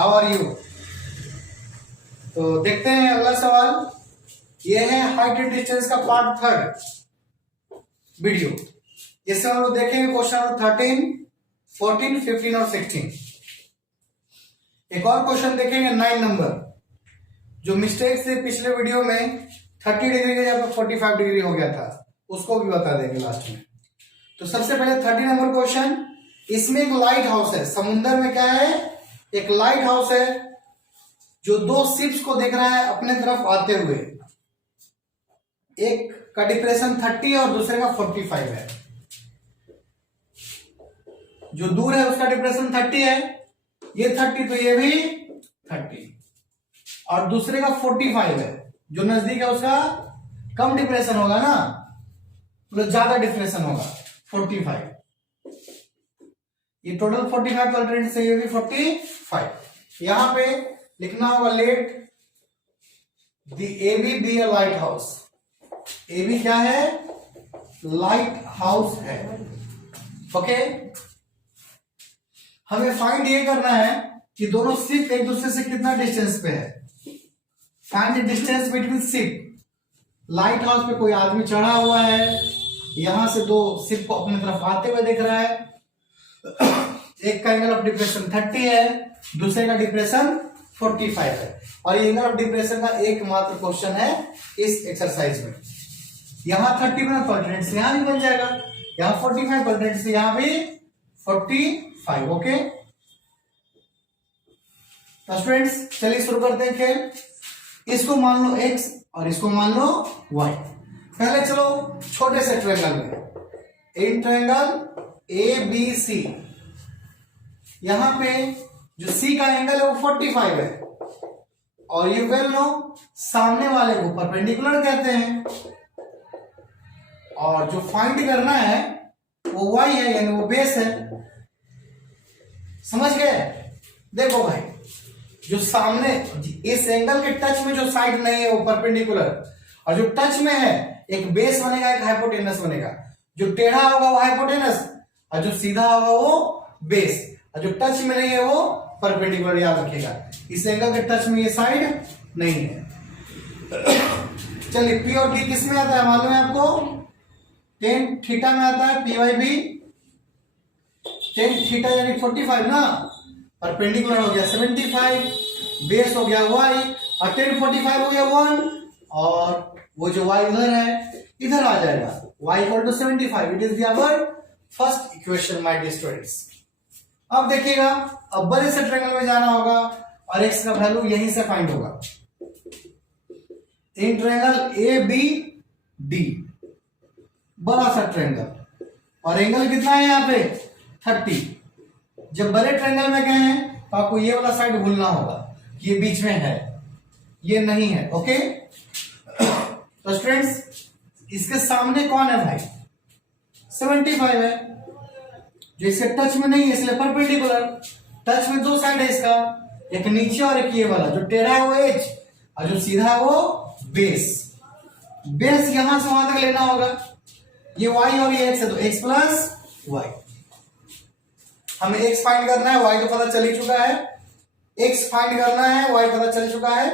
How are you. तो देखते हैं अगला सवाल। ये है हाइट एंड डिस्टेंस का पार्ट 3 वीडियो। इससे हम लोग देखेंगे क्वेश्चन नंबर 13, 14, 15 और 16। एक और क्वेश्चन देखेंगे 9 नंबर, जो मिस्टेक से पिछले वीडियो में 30 डिग्री के जगह 45 डिग्री हो गया था, उसको भी बता देंगे लास्ट में। तो सबसे पहले 30 नंबर क्वेश्चन। इसमें एक लाइट हाउस है, समुद्र में क्या है, एक लाइट हाउस है जो दो शिप्स को देख रहा है अपने तरफ आते हुए। एक का डिप्रेशन 30 और दूसरे का 45 है। जो दूर है उसका डिप्रेशन 30 है, ये 30 तो ये भी 30, और दूसरे का 45 है। जो नजदीक है उसका कम डिप्रेशन होगा ना, मतलब ज्यादा डिप्रेशन होगा 45। ये टोटल 45 अल्टरनेट से ये भी 45। यहां पे लिखना होगा let the AB be a lighthouse. AB क्या है, लाइट हाउस है। ओके, हमें फाइंड ये करना है कि दोनों शिप एक दूसरे से कितना डिस्टेंस पे है। Find the distance between ship. Light house पे कोई आदमी चढ़ा हुआ है, यहां से दो शिप को अपनी तरफ आते हुए दिख रहा है। एक का एंगल ऑफ डिप्रेशन 30 है, दूसरे का डिप्रेशन 45 है। और ये एंगल ऑफ डिप्रेशन का एकमात्र क्वेश्चन है इस एक्सरसाइज में। यहां 30 बना तो अल्टरनेट यहां भी बन जाएगा, यहां 45 अल्टरनेट यहां भी 45। ओके तो स्टूडेंट्स चलिए शुरू करते हैं खेल। इसको मान लो x और इसको मान लो y। पहले चलो छोटे से ट्रायंगल में, इन ट्रायंगल ए बी सी, यहां पे जो C का एंगल है वो 45 है, और ये वेल नो सामने वाले को परपेंडिकुलर कहते हैं, और जो फाइंड करना है वो y है, यानी वो बेस है। समझ गए। देखो भाई, जो सामने इस एंगल के टच में जो साइड नहीं है वो परपेंडिकुलर, और जो टच में है एक बेस बनेगा, एक हाइपोटेनस बनेगा। जो टेढ़ा होगा वो हाइपोटेनस, और जो सीधा होगा वो बेस, और जो टच में नहीं है वो परपेंडिकुलर। याद रखिएगा, इस एंगल के टच में ये साइड नहीं है। चलिए P और D किस में आता है मालूम है आपको, tan थीटा में आता है, PYB tan थीटा यानी 45 ना, परपेंडिकुलर हो गया 75, बेस हो गया y, और tan 45 हो गया 1, और वो जो y उधर है इधर आ जाएगा, y equal to 75। It is our first equation my dear students. अब देखिएगा, अब बड़े से ट्रायंगल में जाना होगा और x का वैल्यू यहीं से फाइंड होगा। In triangle A B D, बड़ा सा ट्रायंगल, और एंगल कितना है यहाँ पे 30। जब बड़े ट्रायंगल में गए हैं तो आपको ये वाला साइड भूलना होगा, ये बीच में है, ये नहीं है। ओके तो स्टूडेंट्स इसके सामने कौन है भाई, 75 है, जो इसके टच में नहीं है इसलिए परपेंडिकुलर। टच में दो साइड है इसका, एक नीचे और एक ये वाला। जो टेढ़ा है वो एच, और जो सीधा है वो बेस। बेस यहां से वहां तक लेना होगा, ये y और ये x है, तो x प्लस वाई। हमें x फाइंड करना है, y तो पता चल ही चुका है, x फाइंड करना है, y पता चल चुका है।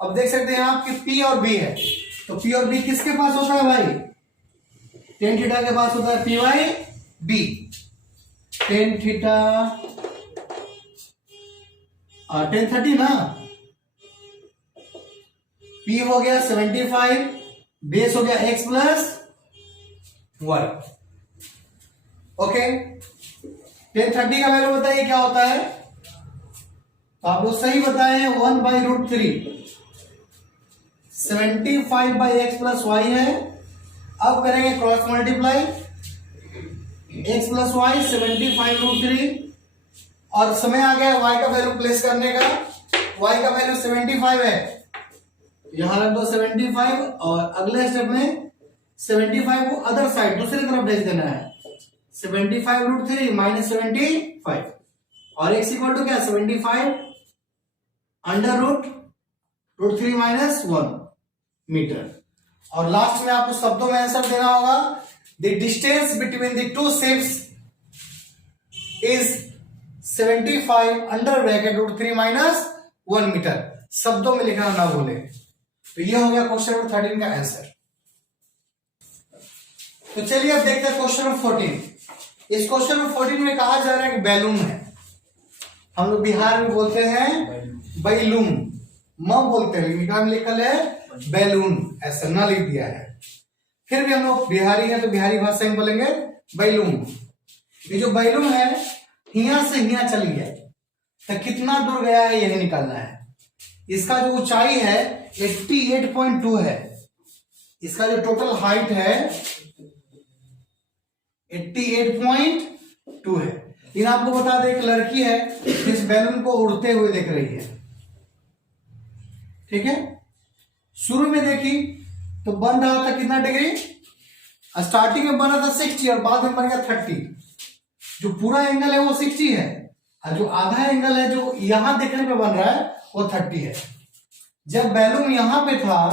अब देख सकते हैं आप कि p और b है, तो p और b किसके पास होता है भाई, tan थीटा के पास होता है py b। tan theta tan 30 ना, p हो गया 75, बेस हो गया x plus y। Okay, tan 30 का वैल्यू बताइए क्या होता है, तो आप लोग सही बताए हैं 1/√3। 75/x प्लस y है। अब करेंगे cross multiply, x plus y 75√3, और समय आ गया y का वैल्यू प्लेस करने का। y का वैल्यू 75 है, यहां रख दो 75, और अगले स्टेप में 75 को अदर साइड दूसरी तरफ भेज देना है। 75√3 माइनस 75, और x इक्वल टू क्या 75 √3 माइनस 1 मीटर। और लास्ट में आपको शब्दों में आंसर देना होगा, the distance between the two ships is 75 under bracket √3 minus 1 metre. शब्दों में लिखना ना भूले। तो ये हो गया क्वेश्चन नंबर 13 का आंसर। तो चलिए अब देखते हैं क्वेश्चन नंबर 14। इस क्वेश्चन नंबर 14 में कहा जा रहा है कि बैलून है, हम लोग बिहार में बोलते हैं बैलून, म बोलते हैं, लेकिन में लिखल है बैलून, ऐसा ना लिख दिया है। फिर भी हम लोग बिहारी हैं तो बिहारी भाषा में बोलेंगे बैलून। ये जो बैलून है हिया से हिया चल गया, तो कितना दूर गया है यही निकालना है। इसका जो ऊंचाई है 88.2 है, इसका जो टोटल हाइट है 88.2 है। लेकिन आपको बता दें एक लड़की है जिस बैलून को उड़ते हुए देख रही है, ठीक है। शुरू में देखी तो बन रहा था कितना डिग्री, स्टार्टिंग में बना था 60 और बाद में बन गया 30। जो पूरा एंगल है वो 60 है और जो आधा एंगल है जो यहां देखने पे बन रहा है वो 30 है। जब बैलून यहां पे था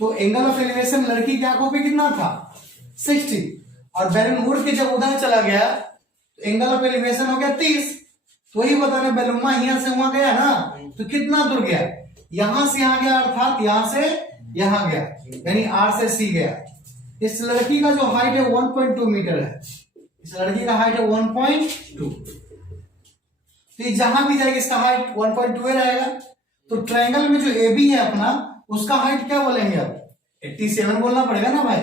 तो एंगल ऑफ एलिवेशन लड़की की आंखों पे कितना था 60, और बैलून उड़ के जब उधर चला गया तो एंगल ऑफ एलिवेशन हो गया 30। तो वही बताना बैलून यहां से वहां गया ना, तो कितना दूर गया, यहां से यहां गया अर्थात यहां से यहां गया, यानी R से C गया। इस लड़की का जो हाइट है 1.2 मीटर है, इस लड़की का हाइट है 1.2। तो जहां भी जाएगी इसका हाइट 1.2 रहेगा। तो ट्रायंगल में जो AB है अपना, उसका हाइट क्या बोलेंगे अब 87 बोलना पड़ेगा ना भाई,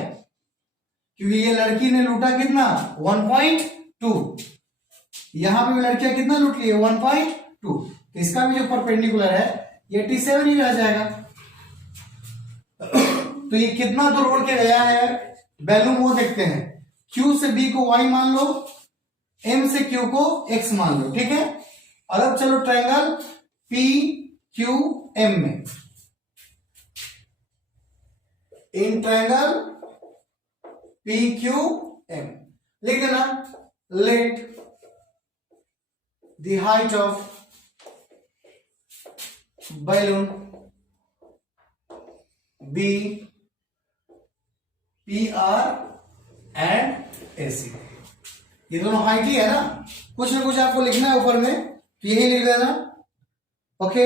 क्योंकि ये लड़की ने लूटा कितना 1.2, यहां पे लड़कियां कितना लूट ली 1.2। तो इसका भी जो परपेंडिकुलर है ये 87 ही रह जाएगा। तो ये कितना दूर उड़ के गया है बैलून वो देखते हैं। Q से B को Y मान लो, M से Q को X मान लो, ठीक है। और अब चलो ट्रायंगल PQM में, इन ट्रायंगल PQM लिख देना, let the height of balloon be PR and AC। ये दोनों हाइट ही है ना, कुछ ना कुछ आपको लिखना है ऊपर में, तो यही लिख देना, ओके।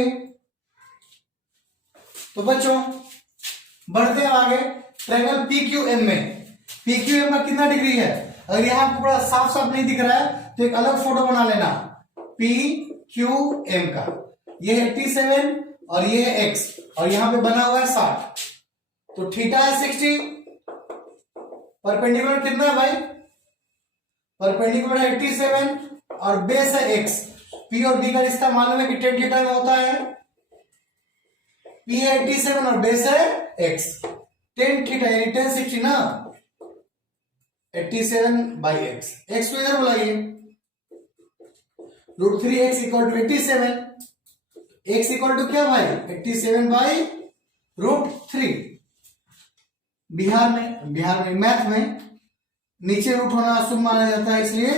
तो बच्चों बढ़ते हैं आगे ट्रायंगल PQM में। PQM का कितना डिग्री है, अगर यहां आपको पूरा साफ साफ नहीं दिख रहा है तो एक अलग फोटो बना लेना PQM का। ये है 87 और ये है X और यहां पे बना हुआ है 60। तो थीटा है 60, परपेंडिकुलर कितना है भाई, परपेंडिकुलर है 87 और बेस है X। P और B का रिश्ता मालूम है कि tan थीटा में होता है, P है 87 और बेस है X। tan थीटा यानी tan 60 ना, 87/x, x को इधर बुलाइए, √3x equal to 87, x equal to क्या भाई 87/√3। बिहार में मैथ में नीचे रूट होना अशुभ माना जाता है, इसलिए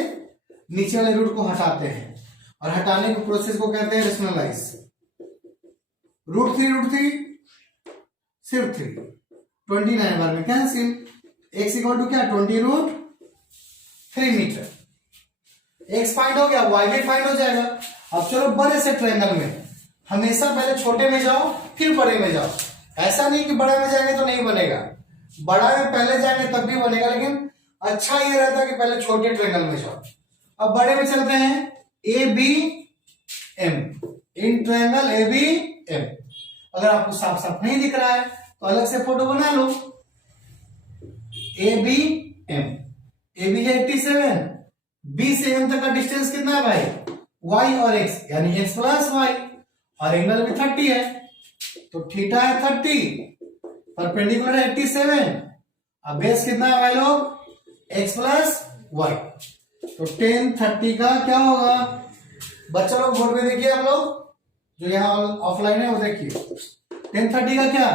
नीचे वाले रूट को हटाते हैं और हटाने के प्रोसेस को कहते हैं रेशनलाइज। √3 सिर्फ 3, 29 बार में कैंसिल, x इक्वल टू क्या 20√3 मीटर। x फाइंड हो गया, y भी फाइंड हो जाएगा। अब चलो बड़े से ट्रायंगल में, हमेशा पहले छोटे में जाओ फिर बड़े में जाओ, ऐसा नहीं कि बड़ा में जाएंगे तो नहीं बनेगा, बड़ा में पहले जाएंगे तब भी बनेगा, लेकिन अच्छा ये रहता है कि पहले छोटे ट्रायंगल में जाओ। अब बड़े में चलते हैं ABM, इन ट्रायंगल ABM। अगर आपको साफ साफ नहीं दिख रहा है तो अलग से फोटो बना लो। ABM, AB है 87, B से M तक का डिस्टेंस कितना है भाई y और x, यानी x प्लस y, और एंगल भी 30 है, तो थीटा है 30, परपेंडिकुलर है 87, अब बेस कितना है भाई लोग x प्लस y। तो tan 30 का क्या होगा बच्चा लोग बोर्ड में देखिए, हम लोग जो यहाँ ऑफलाइन है वो देखिए, tan 30 का क्या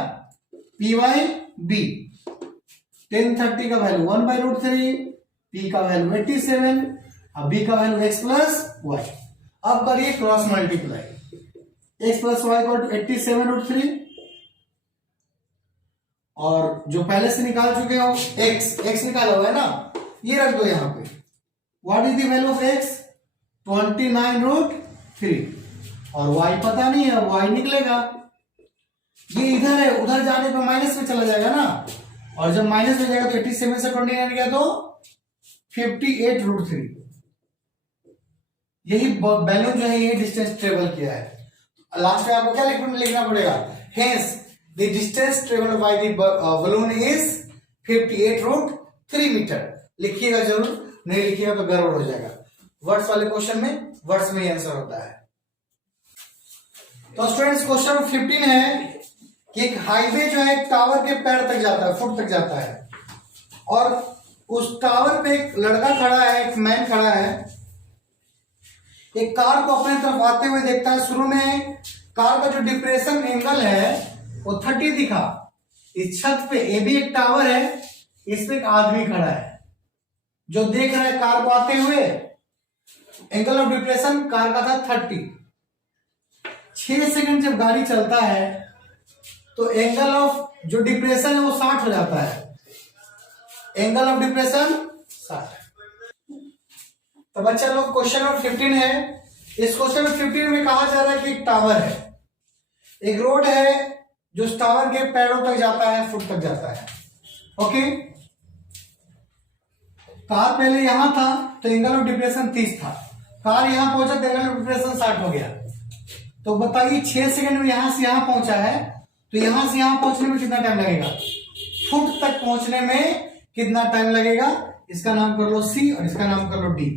P/B, tan 30 का वैल्यू 1/√3, P का वैल्यू 87 और B का वैल्यू x प्लस y। अब करिए cross multiply, x plus y को 87√3 और जो पहले से निकाल चुके हो x निकाला हुआ है ना, ये रख दो यहाँ पे। What is the value of x, 29√3 और y पता नहीं है, y निकलेगा। ये इधर है, उधर जाने पर माइनस में चला जाएगा ना, और जब माइनस में जाएगा तो 87 से 29 गया तो 58√3। यही बैलून जो है ये डिस्टेंस ट्रेवल किया है। लास्ट में आपको क्या लिखना पड़ेगा, hence the distance travel by the balloon is 58√3 metre. लिखिएगा जरूर, नहीं लिखिएगा तो गड़बड़ हो जाएगा। वर्ड्स वाले क्वेश्चन में वर्ड्स में ही आंसर होता है। तो स्टूडेंट्स क्वेश्चन 15 है कि एक हाईवे जो है टावर के पैर तक जाता है, फुट तक जाता है, और उस टावर पे एक लड़का खड़ा है, एक मैन खड़ा है, एक कार को अपने तरफ आते हुए देखता है। शुरू में कार का जो डिप्रेशन एंगल है वो 30 दिखा। इस छत पे ये भी एक टावर है, इस पे एक आदमी खड़ा है जो देख रहा है कार को आते हुए। एंगल ऑफ डिप्रेशन कार का था 30। 6 सेकंड जब गाड़ी चलता है तो एंगल ऑफ जो डिप्रेशन है वो 60 हो जाता है। Angle of depression 60। तो बच्चा लोग क्वेश्चन नंबर 15 है। इस क्वेश्चन नंबर 15 में कहा जा रहा है कि एक टावर है, एक रोड है जो उस टावर के पैरों तक जाता है, फुट तक जाता है। ओके, कार पहले यहां था तो एंगल ऑफ डिप्रेशन 30 था, कार यहां पहुंचा तो एंगल ऑफ डिप्रेशन 60 हो गया। तो बताइए 6 सेकंड में यहां से यहां पहुंचा है, तो यहां से यहां पहुंचने में कितना टाइम लगेगा, फुट तक पहुंचने में कितना टाइम लगेगा। इसका नाम कर लो सी और इसका नाम कर लो डी।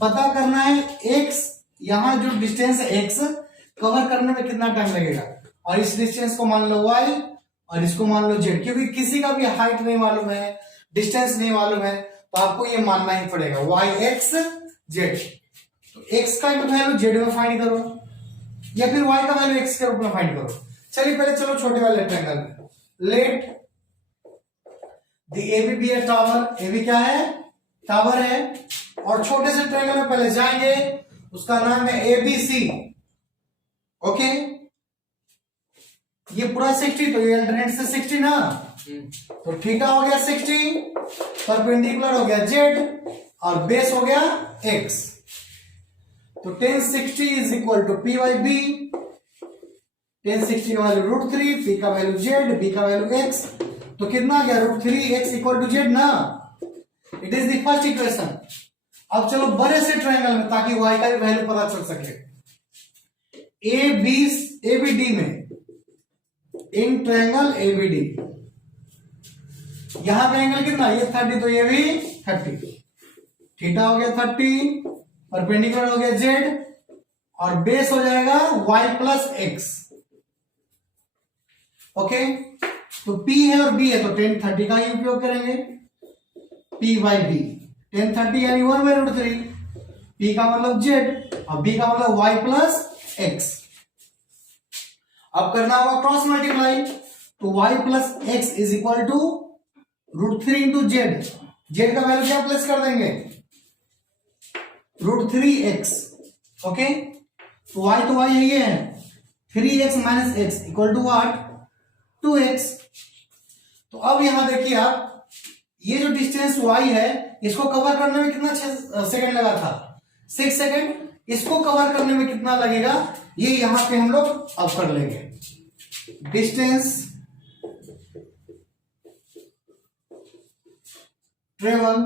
पता करना है एक्स, यहां जो डिस्टेंस है एक्स कवर करने में कितना टाइम लगेगा, और इस डिस्टेंस को मान लो वाई और इसको मान लो जेड। क्योंकि किसी का भी हाइट नहीं मालूम है, डिस्टेंस नहीं मालूम है, तो आपको ये मानना ही पड़ेगा वाई एक्स जेड। तो एक्स का वैल्यू जेड में फाइंड करो या फिर वाई का वैल्यू एक्स के रूप में फाइंड करो। चलिए पहले चलो छोटे वाले ट्रायंगल में। Let the AB be a tower. AB क्या है, टावर है, और छोटे से ट्रायंगल में पहले जाएंगे, उसका नाम है एबीसी। ओके, ये पूरा 60, तो ये अल्टरनेट से 60 ना, तो थीटा हो गया 60, परपेंडिकुलर हो गया जेड, और बेस हो गया एक्स। तो 1060 is equal to P by B. 1060 का वैल्यू √3, पी का वैल्यू जेड, बी का वैल्यू एक्स। तो कितना आ गया, √3x इक्वल टू जेड ना। It is the first equation. अब चलो बड़े से ट्रायंगल में, ताकि y का भी वैल्यू पता चल सके। एबीडी में, इन ट्रायंगल एबीडी, यहां का एंगल कितना, ये 30, तो ये भी 30। थीटा हो गया 30, परपेंडिकुलर हो गया जेड, और बेस हो जाएगा y प्लस एक्स। ओके, तो p है और b है, तो 1030 का ही उपयोग करेंगे। p बाई बी, 1030 यानी 1/√3। p का मतलब z और b का मतलब y प्लस एक्स। अब करना होगा क्रॉस मल्टीप्लाई, तो y plus x is equal to √3 into Z. Z का वैल्यू क्या प्लस कर देंगे, √3x। ओके, तो y तो y यही है, 3x minus x equal to what, 2x। तो अब यहां देखिए आप, ये जो डिस्टेंस y है इसको कवर करने में कितना 6 सेकंड लगा था, 6 सेकंड। इसको कवर करने में कितना लगेगा, ये यहां पे हम लोग अब कर लेंगे। Distance travel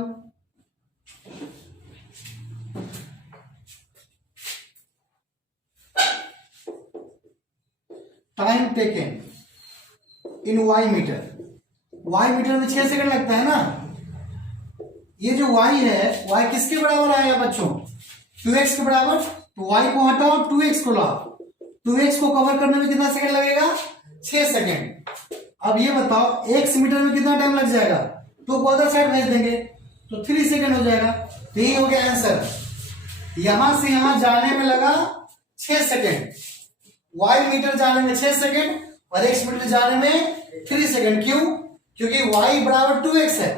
time taken in y metre. Y metre में 6 सेकंड लगता है ना। ये जो y है, y किसके बराबर आएगा बच्चों, 2x के बराबर। तो y को हटाओ, 2x को लाओ। 2x को कवर करने में कितना सेकंड लगेगा, 6 सेकंड। अब ये बताओ x मीटर में कितना टाइम लग जाएगा, तो को अदर साइड भेज देंगे तो 3 सेकंड हो जाएगा। तो यही हो गया आंसर। यहां से यहां जाने में लगा 6 सेकंड, y मीटर जाने में 6 सेकंड और x मीटर जाने में 3 सेकंड। क्यों, क्योंकि y बराबर 2x है,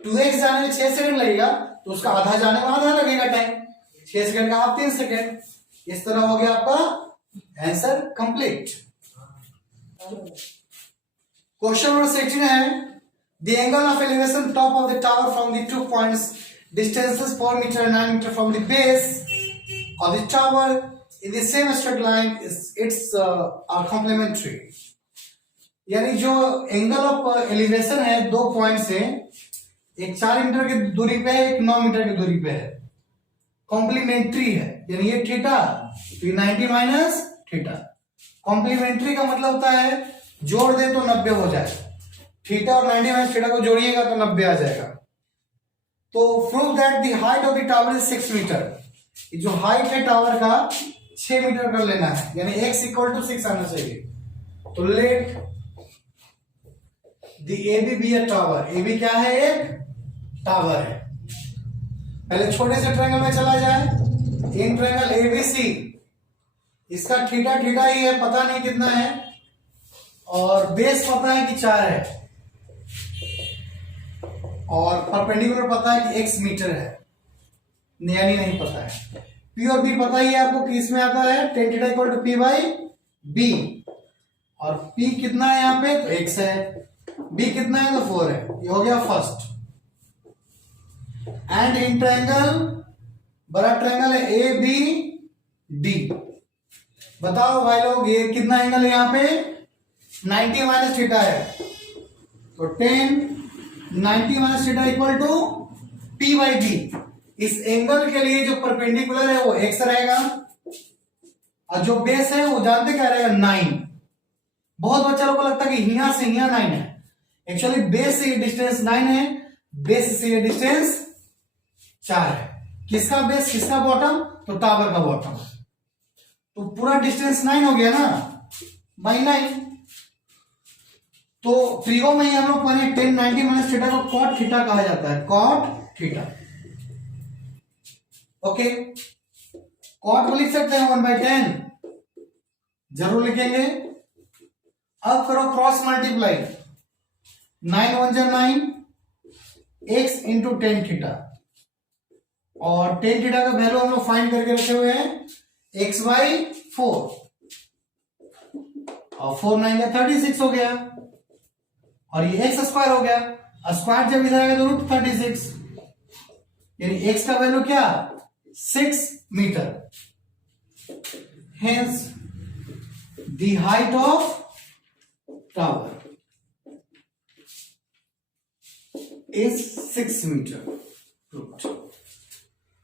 2x जाने में 6 सेकंड लगेगा, तो उसका आधा जाने में आधा लगेगा टाइम, 6 सेकंड का हाफ 3 सेकंड। इस तरह हो गया आपका आंसर कंप्लीट। क्वेश्चन नंबर 16 है, the angle of elevation top of the tower from the 2 points distances 4 metre 9 metre from the base of the tower in the same straight line are complementary. यानी जो angle of elevation है दो point से, एक 4 metre की दूरी पे है, एक 9 मीटर की दूरी पे है, कॉम्प्लीमेंट्री है। यानी ये थीटा तो ये 90 माइनस थीटा। कॉम्प्लीमेंट्री का मतलब होता है जोड़ दे तो 90 हो जाए, थीटा और 90 माइनस थीटा को जोड़िएगा तो 90 आ जाएगा। तो prove that the height of the tower is 6 metre. जो हाइट है टावर का 6 मीटर कर लेना है, यानी x इक्वल टू 6 आना चाहिए। तो let the AB be a tower. AB क्या है? एक टावर है। पहले छोटे से ट्रायंगल में चला जाए, इन ट्रायंगल ABC, इसका थीटा थीटा ही है, पता नहीं कितना है, और बेस पता है कि 4 है, और परपेंडिकुलर पता है कि x मीटर है, यानी नहीं पता है। P और B पता ही है आपको कि इसमें आता है tan theta equal to P by B, और P कितना है यहाँ पे? तो x है, B कितना है? तो 4 है। ये हो गया फर्स्ट। एंड इन ट्रायंगल, बड़ा ट्रायंगल है ABD। बताओ भाई लोग ये कितना एंगल है यहाँ पे? 90 माइनस थीटा है, तो 10 90 minus theta equal to P by B। इस एंगल के लिए जो परपेंडिकुलर है वो x रहेगा, और जो बेस है वो जानते क्या रहेगा? 9। बहुत बच्चा लोग को लगता है कि यहां से यहां 9 है, एक्चुअली बेस से ये डिस्टेंस 9 है, बेस से ये डिस्टेंस 4 है। किसका बेस, किसका बॉटम? तो टावर का बॉटम। तो पूरा डिस्टेंस 9 हो गया ना, बाई 9। तो प्रीगो में ही हम लोग पढ़े 10 90 माइनस थीटा को कॉट थीटा कहा जाता है, कॉट थीटा। ओके, कॉट को लिख सकते हैं 1/10, जरूर लिखेंगे। अब करो क्रॉस मल्टीप्लाई, 9 1 जा 9, x इंटू टेन थीटा, और टेन थीटा का वैल्यू हम लोग फाइंड करके रखे हुए हैं x बाई 4, और 4 9 का 36 हो गया, और ये x स्क्वायर हो गया। स्क्वायर जब इधर आएगा तो रूट 36, यानी x का वैल्यू क्या? 6 metre. Hence the height of tower is 6 metre.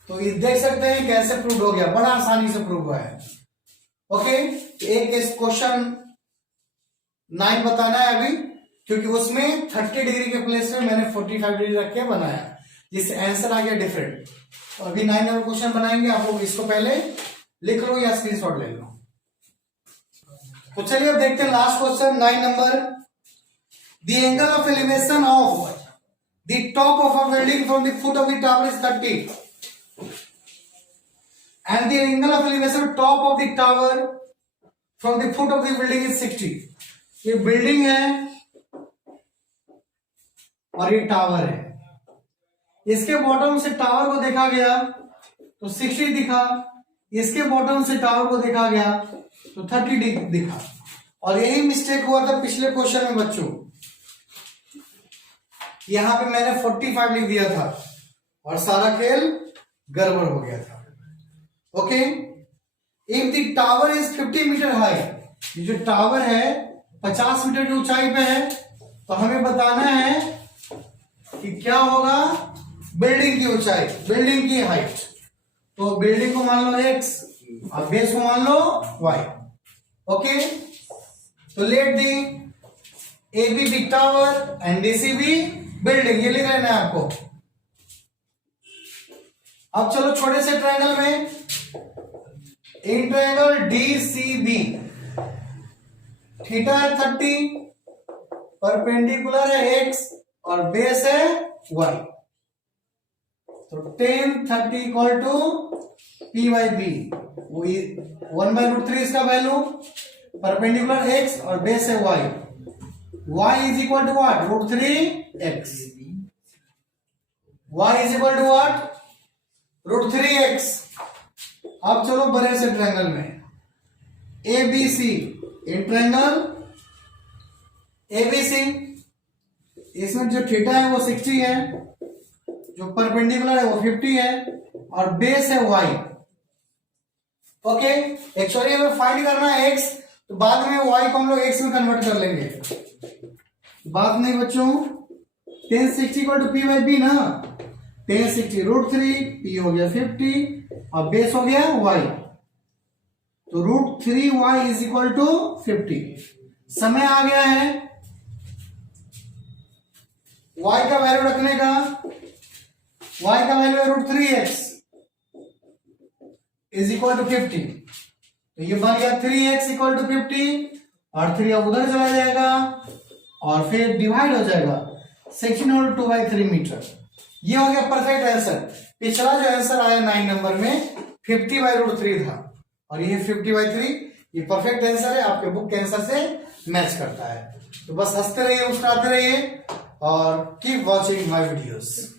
तो ये देख सकते हैं कैसे प्रूव हो गया, बड़ा आसानी से प्रूव हुआ है। ओके, एक इस क्वेश्चन 9 बताना है अभी, क्योंकि उसमें 30 डिग्री के प्लेस में मैंने 45 डिग्री रख के बनाया, जिससे आंसर आ गया डिफरेंट। तो अभी 9 नंबर क्वेश्चन बनाएंगे, आप लोग इसको पहले लिख लो या स्क्रीनशॉट ले लो। तो चलिए अब देखते हैं last question 9 number. The angle of elevation of the top of a building from the foot of the tower is 30 and the angle of elevation top of the tower from the foot of the building is 60। ये building है और ये tower है, इसके bottom से tower को देखा गया तो 60 दिखा, इसके बॉटम से टावर को देखा गया तो 30 दिखा। और यही मिस्टेक हुआ था पिछले क्वेश्चन में बच्चों, यहां पे मैंने 45 लिख दिया था और सारा खेल गड़बड़ हो गया था। Okay, if the tower is 50 metre high, ये जो टावर है 50 मीटर की ऊंचाई पे है, तो हमें बताना है कि क्या होगा बिल्डिंग की ऊंचाई, बिल्डिंग की हाइट। तो बिल्डिंग को मान लो x और बेस को मान लो y। ओके, तो let the AB be tower and DC be building, ये लिख लेना है आपको। अब चलो छोटे से ट्रायंगल में, इन ट्रायंगल DCB, थीटा है 30, परपेंडिकुलर है x और बेस है y। तो tan 30 equal to P by B, 1/√3 इसका वैल्यू, परपेंडिकुलर x और बेस है y। y is equal to what? √3x। y is equal to what? √3x। अब चलो बड़े से ट्रायंगल में, ABC, इन ट्रायंगल ABC, इसमें जो थीटा है वो 60 है, जो परपेंडिकुलर है वो 50 है, और बेस है y। ओके, एक्चुअली हमें फाइंड करना है x, तो बाद में y को हम लोग x में कन्वर्ट कर लेंगे। बाद में बच्चों tan 60 equal to p by B ना, tan 60 √3, p हो गया 50 और बेस हो गया y, तो √3y इज इक्वल टू 50। समय आ गया है y का वैल्यू रखने का, y का वैल्यू है √3x इज इक्वल टू 50, तो ये बन गया 3x इक्वल टू 50 और 3 अब उधर चला जाएगा और फिर डिवाइड हो जाएगा, सेक्शन होल 2/3 मीटर। ये हो गया परफेक्ट आंसर। पिछला जो आंसर आया 9 नंबर में 50/√3 था और ये 50/3, ये परफेक्ट आंसर है, आपके बुक के आंसर से मैच करता है। तो बस हंसते रहिए, मुस्कुराते रहिए और कीप वॉचिंग माय वीडियोस।